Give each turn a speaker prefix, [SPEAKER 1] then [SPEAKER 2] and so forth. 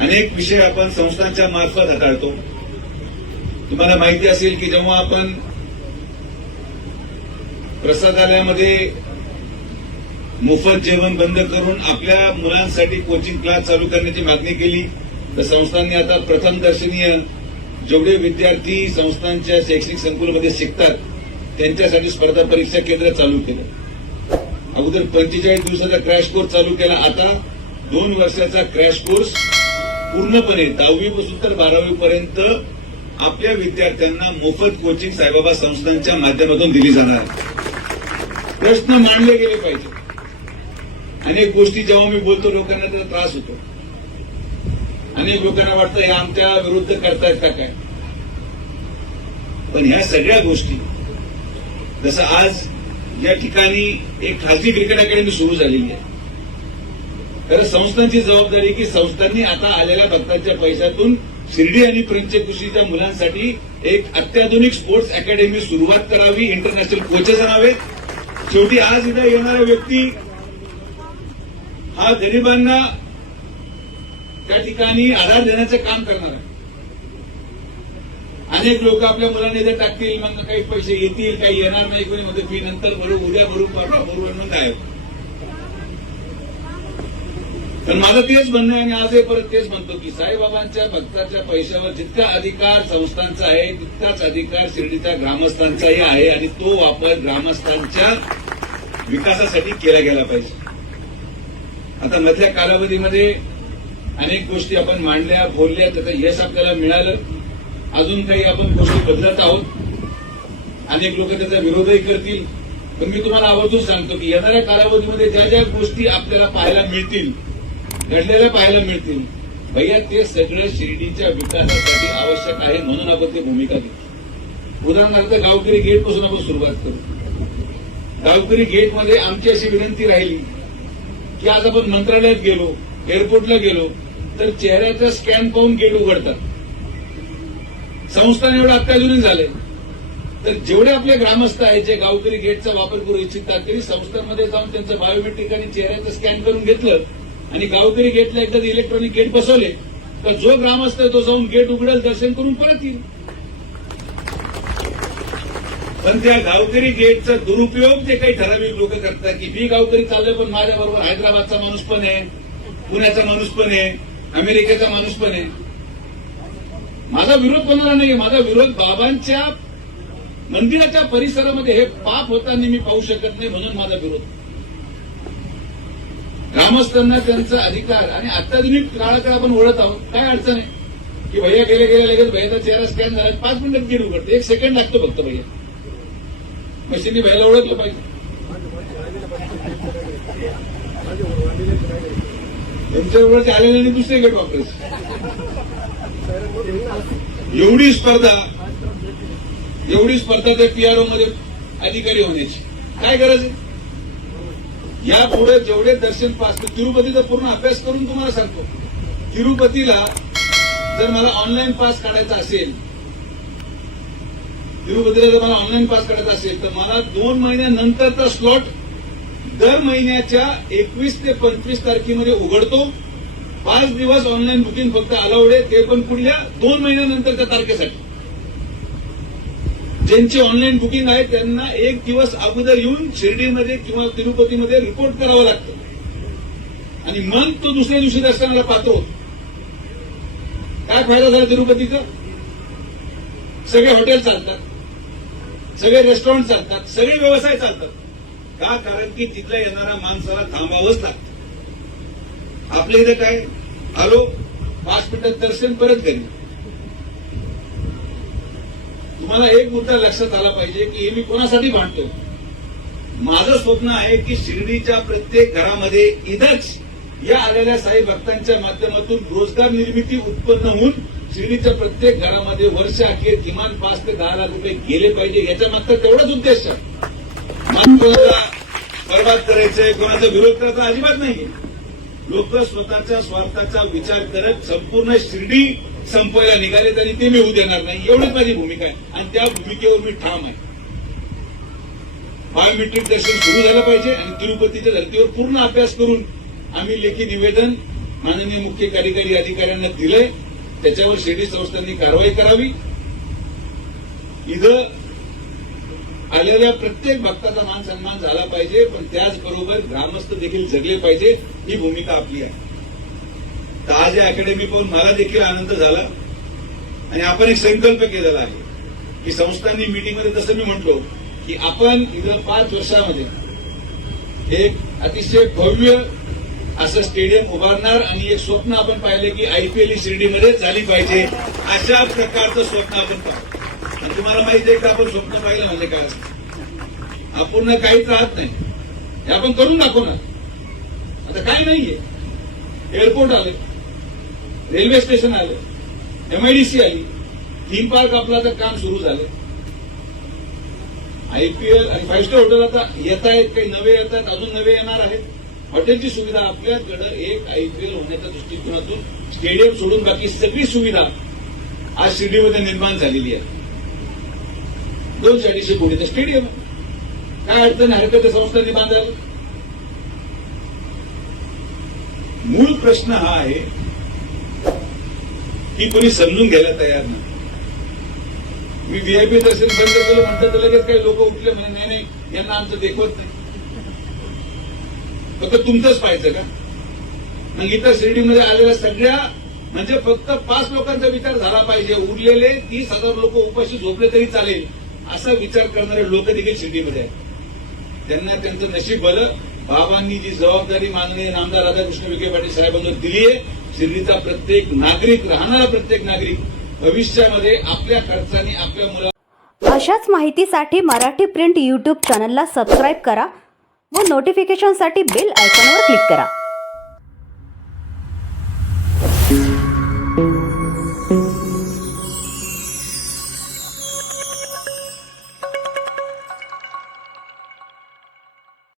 [SPEAKER 1] अनेक विषय आपण संस्थांच्या मार्फत हाताळतो. तुम्हाला माहिती असेल की जेव्हा आपण प्रसादालयामध्ये मोफत जेवण बंद करून आपल्या मुलांसाठी कोचिंग क्लास चालू करण्याची मागणी केली तर संस्थांनी आता प्रथम दर्शनीय जेवढे विद्यार्थी संस्थांच्या शैक्षणिक संकुलमध्ये शिकतात त्यांच्यासाठी स्पर्धा परीक्षा केंद्र चालू केलं. अगोदर पंचेचाळीस दिवसाचा क्रॅश कोर्स चालू केला आता दोन वर्षाचा क्रॅश कोर्स पूर्णपणे दहावीपासून तर बारावी पर्यंत आपल्या विद्यार्थ्यांना मोफत कोचिंग साईबाबा संस्थांच्या माध्यमातून दिली जाणार आहे. प्रश्न मांडले गेले पाहिजे अनेक गोष्टी जेव्हा मी बोलतो लोकांना त्याचा त्रास होतो. अनेक लोकांना वाटतं हे आमच्या विरुद्ध करतायत का काय? पण ह्या सगळ्या गोष्टी जसं आज या ठिकाणी एक खासगी क्रिकेट अकॅडमी सुरू झालेली आहे. तर संस्थांची जबाबदारी की संस्थांनी आता आलेल्या भक्तांच्या पैशातून शिर्डी आणि पंचकुशीच्या मुलांसाठी एक अत्याधुनिक स्पोर्ट्स अकॅडमी सुरुवात करावी इंटरनॅशनल कोचेस आणावेत. शेवटी आज इथं येणारा व्यक्ती हा गरिबांना त्या ठिकाणी आधार देण्याचं काम करणार आहे. अनेक लोक आपल्या मुलांना इथे टाकतील मग काही पैसे येतील काही येणार नाही कोणी म्हणते फी नंतर भरू उद्या भरू परवा भरू म्हणून मग काय? तर माझं तेच म्हणणं आहे आणि आजही परत तेच म्हणतो की साईबाबांच्या भक्ताच्या पैशावर जितका अधिकार संस्थांचा आहे तितकाच अधिकार शिर्डीच्या ग्रामस्थांचाही आहे आणि तो वापर ग्रामस्थांच्या विकासासाठी केला गेला पाहिजे. आता मधल्या कालावधीमध्ये अनेक गोष्टी आपण मांडल्या बोलल्या त्याचं यश आपल्याला मिळालं. अजून काही आपण गोष्टी बदलत आहोत. अनेक लोक त्याचा विरोधही करतील. पण मी तुम्हाला आवर्जून सांगतो की येणाऱ्या कालावधीमध्ये ज्या ज्या गोष्टी आपल्याला पाहायला मिळतील घडलेल्या पाहायला मिळतील. भैया ते सगळं शिर्डीच्या विकासासाठी आवश्यक आहे म्हणून आपण ती भूमिका घेतली. उदाहरणार्थ गावकरी गेटपासून आपण सुरुवात करू. गावकरी गेटमध्ये आमची अशी विनंती राहिली की आज आपण मंत्रालयात गेलो एअरपोर्टला गेलो तर चेहऱ्याचा स्कॅन पाहून गेट उघडतात. संस्थान एवढं अत्याधुनिक झाले तर जेवढे आपले ग्रामस्थ आहेत जे गावकरी गेटचा वापर करू इच्छितात तरी संस्थांमध्ये जाऊन त्यांचं बायोमेट्रिक आणि चेहऱ्याचं स्कॅन करून घेतलं आणि गावकरी गेटला एकदा इलेक्ट्रॉनिक गेट बसवले तर जो ग्रामस्थ तो जाऊन गेट उघडेल दर्शन करून परत येईल. पण त्या गावकरी गेटचा दुरुपयोग जे काही ठराविक लोक करतात की मी गावकरी चाललोय पण माझ्याबरोबर हैदराबादचा माणूस पण आहे पुण्याचा माणूस पण आहे अमेरिकेचा माणूस पण आहे. माझा विरोध कोणाला नाही माझा विरोध बाबांच्या मंदिराच्या परिसरामध्ये हे पाप होताना मी पाहू शकत नाही म्हणून माझा विरोध. ग्रामस्थांना त्यांचा अधिकार आणि अत्याधुनिक काळाकडे आपण ओळख आहोत काय अडचण आहे? की भैया गेले गेले लगेच भैयाचा चेहरा स्कॅन झाला पाच मिनिटात गेट उघडते एक सेकंड लागतो फक्त भैया. मशीननी भैयाला ओळखलं पाहिजे. त्यांच्याबरोबर आलेले आणि दुसरे गट वापरायचे एवढी स्पर्धा एवढी स्पर्धा त्या पीआरओ मध्ये अधिकारी होण्याची. काय गरज आहे? यापुढे जेवढे दर्शन पास तिरुपतीचा पूर्ण अभ्यास करून तुम्हाला सांगतो. तिरुपतीला जर मला ऑनलाईन पास काढायचा असेल तिरुपतीला जर मला ऑनलाईन पास काढायचा असेल तर मला दोन महिन्यानंतरचा स्लॉट दर महिन्याच्या एकवीस ते पंचवीस तारखेमध्ये उघडतो. पाच दिवस ऑनलाईन बुकिंग फक्त अलाउड आहे ते पण पुढल्या दोन महिन्यानंतरच्या तारखेसाठी. ज्यांची ऑनलाईन बुकिंग आहे त्यांना एक दिवस अगोदर येऊन शिर्डीमध्ये किंवा तिरुपतीमध्ये रिपोर्ट करावं लागतं. आणि मग तो दुसऱ्या दिवशी दर्शनाला पाहतो. काय फायदा झाला तिरुपतीचा? सगळे हॉटेल चालतात. सगळे रेस्टॉरंट चालतात. सगळे व्यवसाय चालतात. का? कारण की तिथल्या येणाऱ्या माणसाला थांबावंच लागतं. आपल्या इथं काय? आलो पाच मिनिटात दर्शन परत घरी. तुम्हाला एक मुद्दा लक्षात आला पाहिजे की हे मी कोणासाठी मांडतो माझं स्वप्न आहे की शिर्डीच्या प्रत्येक घरामध्ये इथंच या आलेल्या साई भक्तांच्या माध्यमातून रोजगार निर्मिती उत्पन्न होऊन शिर्डीच्या प्रत्येक घरामध्ये वर्ष अखेर किमान पाच ते दहा लाख रुपये गेले पाहिजे याच्या मागचा तेवढाच उद्देश आहे. बर्बाद करायचंय कोणाचा विरोध करायचा अजिबात नाही लोक स्वतःच्या स्वार्थाचा विचार करत संपूर्ण शिर्डी संपवायला निघाले तरी ते मी होऊ देणार नाही. एवढीच माझी भूमिका आहे. आणि त्या भूमिकेवर मी ठाम आहे. बायोमेट्रिक दर्शन सुरू झालं पाहिजे आणि तिरुपतीच्या धर्तीवर पूर्ण अभ्यास करून आम्ही लेखी निवेदन माननीय मुख्य कार्यकारी अधिकाऱ्यांना दिलंय. त्याच्यावर शिर्डी संस्थांनी कारवाई करावी. इथं आलेल्या प्रत्येक भक्ताचा मान सन्मान झाला पाहिजे पण त्याचबरोबर ग्रामस्थ देखील जगले पाहिजे ही भूमिका आपली आहे. तर आज या अकॅडमी पाहून मला देखील आनंद झाला. आणि आपण एक संकल्प केलेला आहे. की संस्थांनी मीटिंगमध्ये जसं मी म्हटलो की आपण इथं पाच वर्षामध्ये एक अतिशय भव्य असं स्टेडियम उभारणार आणि एक स्वप्न आपण पाहिले की आयपीएल ही शिर्डीमध्ये झाली पाहिजे. अशा प्रकारचं स्वप्न आपण पाहू आणि तुम्हाला माहिती आहे का आपण स्वप्न पाहिलं म्हणजे काय? असतं आपण काहीच राहत नाही. हे आपण करून दाखवणार. आता काय नाहीये. एअरपोर्ट आलं. रेल्वे स्टेशन आलं एमआयडीसी आली थीम पार्क आपलं आता काम सुरू झालं. आयपीएल आणि फाईव्ह स्टार हॉटेल आता येत आहेत काही नवे येत आहेत अजून नवे येणार आहेत. हॉटेलची सुविधा आपल्याकडं एक आयपीएल होण्याच्या दृष्टिकोनातून स्टेडियम सोडून बाकी सगळी सुविधा आज शिर्डीमध्ये निर्माण झालेली आहे. दोनशे अडीचशे कोटीचं स्टेडियम काय अडचण आहे हरकत संस्था संस्थांनी झालं. मूळ प्रश्न हा आहे ही कोणी समजून घ्यायला तयार नाही. मी व्हीआयपी दर्शन बंद केलं म्हणतात तर लगेच काही लोक उठले म्हणे नाही नाही यांना आमचं देखवत नाही. फक्त तुमचंच पाहायचं का? मग इथं शिर्डीमध्ये आलेल्या सगळ्या म्हणजे फक्त पाच लोकांचा विचार झाला पाहिजे. उरलेले तीस हजार लोक उपाशी झोपले तरी चालेल असा विचार करणारे लोक देखील शिर्डीमध्ये आहेत. त्यांना त्यांचं नशीब भलं. बाबांनी जी जबाबदारी माननीय नामदार राधाकृष्ण विखे पाटील साहेबांना दिली आहे दिल्लीचा प्रत्येक नागरिक राहणारा प्रत्येक नागरिक भविष्यामध्ये आपल्या खर्चाने आपल्या मुला
[SPEAKER 2] अशाच माहितीसाठी मराठी प्रिंट यूट्यूब चॅनलला सबस्क्राईब करा व नोटिफिकेशनसाठी बेल आयकॉनवर क्लिक करा.